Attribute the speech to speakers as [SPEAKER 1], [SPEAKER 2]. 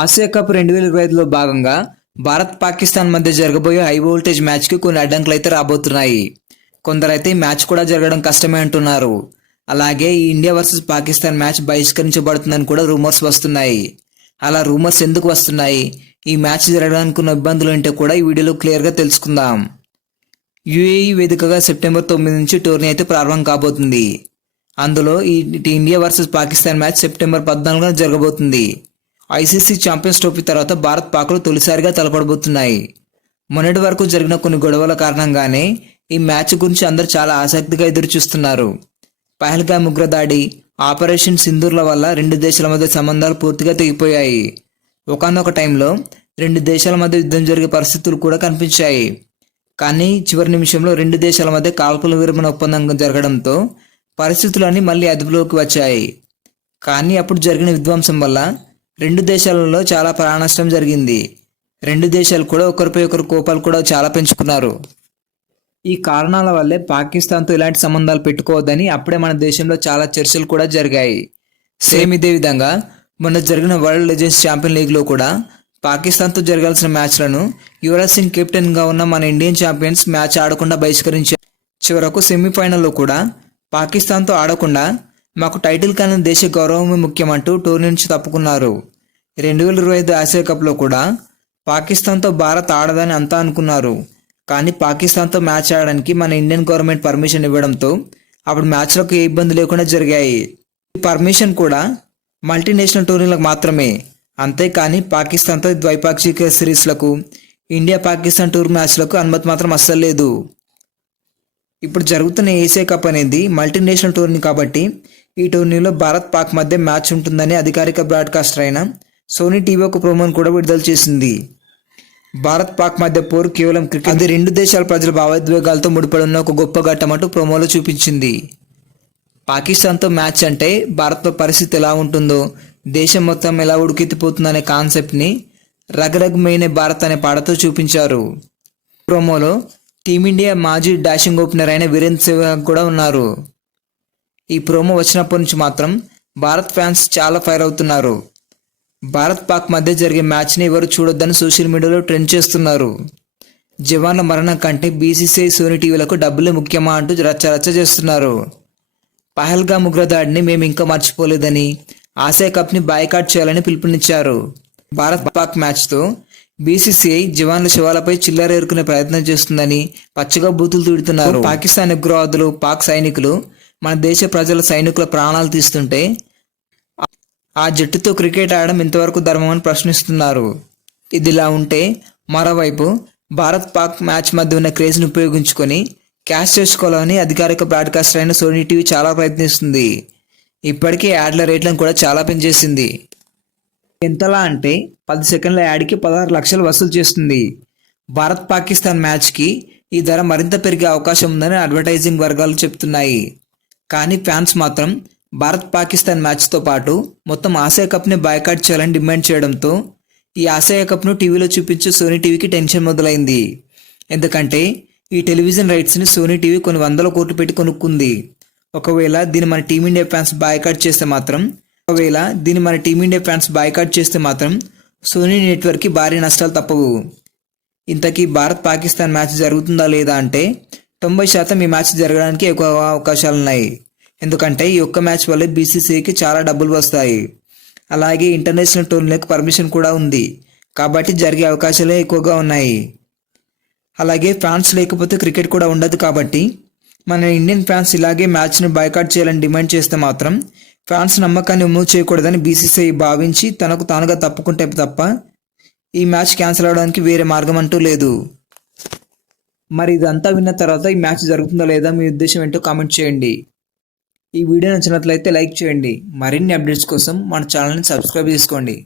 [SPEAKER 1] Asia cup రెండు వేల ఇరవై ఐదులో భాగంగా భారత్ పాకిస్తాన్ మధ్య జరగబోయే హై వోల్టేజ్ మ్యాచ్కి కొన్ని అడ్డంకులు అయితే రాబోతున్నాయి. కొందరైతే ఈ మ్యాచ్ కూడా జరగడం కష్టమే అంటున్నారు. అలాగే ఈ ఇండియా వర్సెస్ పాకిస్తాన్ మ్యాచ్ బహిష్కరించబడుతుందని కూడా రూమర్స్ వస్తున్నాయి. అలా రూమర్స్ ఎందుకు వస్తున్నాయి? ఈ మ్యాచ్ జరగడానికి ఉన్న ఇబ్బందులు ఏంటో కూడా ఈ వీడియోలో క్లియర్గా తెలుసుకుందాం. యుఏఈ వేదికగా సెప్టెంబర్ తొమ్మిది నుంచి టోర్నీ అయితే ప్రారంభం కాబోతుంది. అందులో ఈ India versus Pakistan match September పద్నాలుగున జరగబోతుంది. ఐసీసీ ఛాంపియన్స్ ట్రోఫీ తర్వాత భారత్ పాక్లు తొలిసారిగా తలపడబోతున్నాయి. మొన్నటి వరకు జరిగిన కొన్ని గొడవల కారణంగానే ఈ మ్యాచ్ గురించి అందరూ చాలా ఆసక్తిగా ఎదురుచూస్తున్నారు. పహల్గా ఉగ్రదాడి ఆపరేషన్ సింధూర్ల వల్ల రెండు దేశాల మధ్య సంబంధాలు పూర్తిగా తెగిపోయాయి. ఒకనొక టైంలో రెండు దేశాల మధ్య యుద్ధం జరిగే పరిస్థితులు కూడా కనిపించాయి. కానీ చివరి నిమిషంలో రెండు దేశాల మధ్య కాల్పుల విరమణ ఒప్పందం జరగడంతో పరిస్థితులన్నీ మళ్ళీ అదుపులోకి వచ్చాయి. కానీ అప్పుడు జరిగిన విధ్వంసం వల్ల రెండు దేశాలలో చాలా ప్రాణనష్టం జరిగింది. రెండు దేశాలు కూడా ఒకరిపై ఒకరు కోపాలు కూడా చాలా పెంచుకున్నారు. ఈ కారణాల వల్లే పాకిస్తాన్తో ఇలాంటి సంబంధాలు పెట్టుకోవద్దని అప్పుడే మన దేశంలో చాలా చర్చలు కూడా జరిగాయి. సేమ్ ఇదే విధంగా మొన్న జరిగిన వరల్డ్ లెజెండ్స్ ఛాంపియన్ లీగ్లో కూడా పాకిస్తాన్తో జరగాల్సిన మ్యాచ్లను యువరాజ్ సింగ్ కెప్టెన్గా ఉన్న మన ఇండియన్ ఛాంపియన్స్ మ్యాచ్ ఆడకుండా బహిష్కరించారు చివరకు సెమీఫైనల్లో కూడా పాకిస్తాన్తో ఆడకుండా మాకు టైటిల్ కానీ దేశ గౌరవమే ముఖ్యమంటూ టోర్నీ నుంచి తప్పుకున్నారు. రెండు వేల ఇరవై ఐదు ఆసియా కప్లో కూడా పాకిస్తాన్తో భారత్ ఆడదని అంతా అనుకున్నారు. కానీ పాకిస్తాన్తో మ్యాచ్ ఆడడానికి మన ఇండియన్ గవర్నమెంట్ పర్మిషన్ ఇవ్వడంతో అప్పుడు మ్యాచ్లకు ఏ ఇబ్బంది లేకుండా జరిగాయి. ఈ పర్మిషన్ కూడా మల్టీనేషనల్ టోర్నీలకు మాత్రమే. అంతేకాని పాకిస్తాన్తో ద్వైపాక్షిక సిరీస్లకు ఇండియా పాకిస్తాన్ టూర్ మ్యాచ్లకు అనుమతి మాత్రం అస్సలు లేదు. ఇప్పుడు జరుగుతున్న ఏసియా కప్ అనేది మల్టీనేషనల్ టోర్నీ కాబట్టి ఈ టోర్నీలో భారత్ పాక్ మధ్య మ్యాచ్ ఉంటుందని అధికారిక బ్రాడ్కాస్టర్ అయిన సోనీ టీవీ ఒక ప్రోమోను కూడా విడుదల చేసింది. భారత్ పాక్ మధ్య పోరు కేవలం క్రికెట్ అది రెండు దేశాల ప్రజల భావోద్వేగాలతో ముడిపడి ఉన్న ఒక గొప్ప ఘట్టం అంటూ ప్రోమోలో చూపించింది. పాకిస్తాన్తో మ్యాచ్ అంటే భారత్లో పరిస్థితి ఎలా ఉంటుందో దేశం మొత్తం ఎలా ఉడికెత్తిపోతుందనే కాన్సెప్ట్ని రగరగమైన భారత్ అనే పాటతో చూపించారు. ప్రోమోలో టీమిండియా మాజీ డాషింగ్ ఓపెనర్ అయిన వీరేంద్ర సెహ్వాగ్ కూడా ఉన్నారు. ఈ ప్రోమో వచ్చినప్పటి నుంచి మాత్రం భారత్ ఫ్యాన్స్ చాలా ఫైర్ అవుతున్నారు. భారత్ పాక్ మధ్య జరిగే మ్యాచ్ని ఎవరు చూడొద్దని సోషల్ మీడియాలో ట్రెండ్ చేస్తున్నారు. జవాన్ల మరణం కంటే బీసీసీఐ సోనీ టీవీలకు డబ్బులే ముఖ్యమా అంటూ రచ్చ రచ్చ చేస్తున్నారు. పహల్గా ఉగ్రదాడిని మేము ఇంకా మర్చిపోలేదని ఆసియా కప్ని బాయ్కాట్ చేయాలని పిలుపునిచ్చారు. భారత్ పాక్ మ్యాచ్తో బీసీసీఐ జవాన్ల శవాలపై చిల్లర ఎరుకునే ప్రయత్నం చేస్తుందని పచ్చగా బూతులు తిడుతున్నారు. పాకిస్తాన్ ఉగ్రవాదులు పాక్ సైనికులు మన దేశ ప్రజల సైనికుల ప్రాణాలు తీస్తుంటే ఆ జట్టుతో క్రికెట్ ఆడడం ఇంతవరకు ధర్మమని ప్రశ్నిస్తున్నారు. ఇదిలా ఉంటే మరోవైపు భారత్ పాక్ మ్యాచ్ మధ్య ఉన్న క్రేజ్ని ఉపయోగించుకొని క్యాష్ చేసుకోవాలని అధికారిక బ్రాడ్కాస్టర్ అయిన సోనీ టీవీ చాలా ప్రయత్నిస్తుంది. ఇప్పటికే యాడ్ల రేట్లను కూడా చాలా పెంచేసింది. ఎంతలా అంటే పది సెకండ్ల యాడ్కి పదహారు లక్షలు వసూలు చేస్తుంది. భారత్ పాకిస్తాన్ మ్యాచ్కి ఈ ధర మరింత పెరిగే అవకాశం ఉందని అడ్వర్టైజింగ్ వర్గాలు చెప్తున్నాయి. కానీ ఫ్యాన్స్ మాత్రం భారత్ పాకిస్తాన్ మ్యాచ్తో పాటు మొత్తం ఆసియా కప్ని బాయ్కాట్ చేయాలని డిమాండ్ చేయడంతో ఈ ఆసియా కప్ను టీవీలో చూపించే సోనీ టీవీకి టెన్షన్ మొదలైంది. ఎందుకంటే ఈ టెలివిజన్ రైట్స్ని సోనీ టీవీ కొన్ని వందల కోట్లు పెట్టి కొనుక్కుంది. ఒకవేళ దీన్ని మన టీమిండియా ఫ్యాన్స్ బాయ్కాట్ చేస్తే మాత్రం ఒకవేళ దీన్ని మన టీమిండియా ఫ్యాన్స్ బాయ్కాట్ చేస్తే మాత్రం సోనీ నెట్వర్క్కి భారీ నష్టాలు తప్పవు. ఇంతకీ భారత్ పాకిస్తాన్ మ్యాచ్ జరుగుతుందా లేదా అంటే తొంభై శాతం ఈ మ్యాచ్ జరగడానికి ఎక్కువ అవకాశాలు ఉన్నాయి ఎందుకంటే ఈ ఒక్క మ్యాచ్ వల్ల బీసీసీకి చాలా డబ్బులు వస్తాయి. అలాగే ఇంటర్నేషనల్ టోర్నీలకు పర్మిషన్ కూడా ఉంది. కాబట్టి జరిగే అవకాశాలే ఎక్కువగా ఉన్నాయి. అలాగే ఫ్యాన్స్ లేకపోతే క్రికెట్ కూడా ఉండదు కాబట్టి మన ఇండియన్ ఫ్యాన్స్ ఇలాగే మ్యాచ్ని బైకాట్ చేయాలని డిమాండ్ చేస్తే మాత్రం ఫ్యాన్స్ నమ్మకాన్ని మూవ్ చేయకూడదని బీసీసీఐ భావించి తనకు తానుగా తప్పుకుంటే తప్ప ఈ మ్యాచ్ క్యాన్సిల్ అవడానికి వేరే మార్గం అంటూ లేదు. మరి ఇదంతా విన్న తర్వాత ఈ మ్యాచ్ జరుగుతుందా లేదా మీ ఉద్దేశం ఏంటో కామెంట్ చేయండి. ఈ వీడియో నచ్చినట్లయితే లైక్ చేయండి. మరిన్ని అప్డేట్స్ కోసం మన ఛానల్ని సబ్స్క్రైబ్ చేసుకోండి.